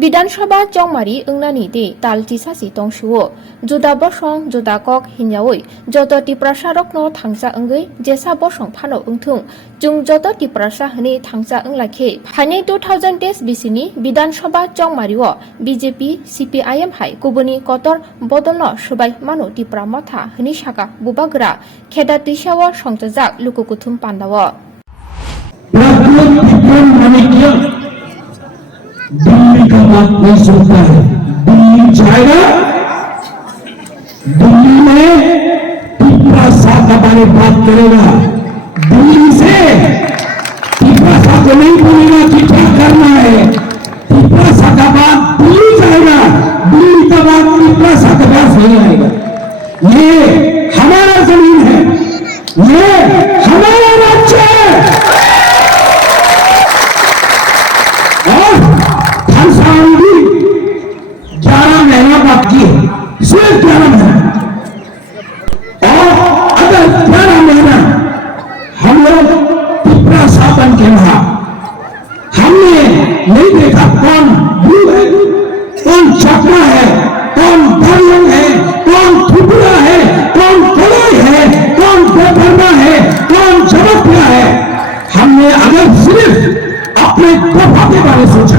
विधानसभा चौमारी अंगनानी दे तालती सासी तंगसुओ जुदा बसं जुदा कक हिन्यावै जत तिप्रासा रकनो थांसा अंगै जेसा बसं फानो अंथुं जुं जत तिप्रासा हने थांसा अंगलाखे फाइने 2010 बिसिनी विधानसभा चौमारीओ बीजेपी सीपीआईएम हाय कुबनी कतर बदलनो सुबाय मानो तिप्रा मथा हनि साका बुबाग्रा खेदा तिसाव संतजाक लुकुकुथुम पान्दाव दिल्ली का बात नहीं सोचता है। दिल्ली जाएगा, दिल्ली में तिप्रासा का बारे बात करेगा। दिल्ली से तिप्रासा को नहीं बोलेगा कि क्या करना है। तिप्रासा का बात दिल्ली जाएगा, दिल्ली का बात तिप्रासा के पास नहीं आएगा। ये हमारा जमीन है, ये हमारा राज्य है। भी 11 महीना बाकी है, सिर्फ 11 महीना। और अगर 11 महीना हम लोग तिप्रासा बन के रहा, हमने नहीं देखा कौन ब्लू है, कौन चकमा है, कौन बरलंग है, कौन त्रिपुरा है, कौन कलाई है, कौन बेपरमा है, कौन चमकिया है। हमने अगर सिर्फ अपने कोफा के बारे में सोचा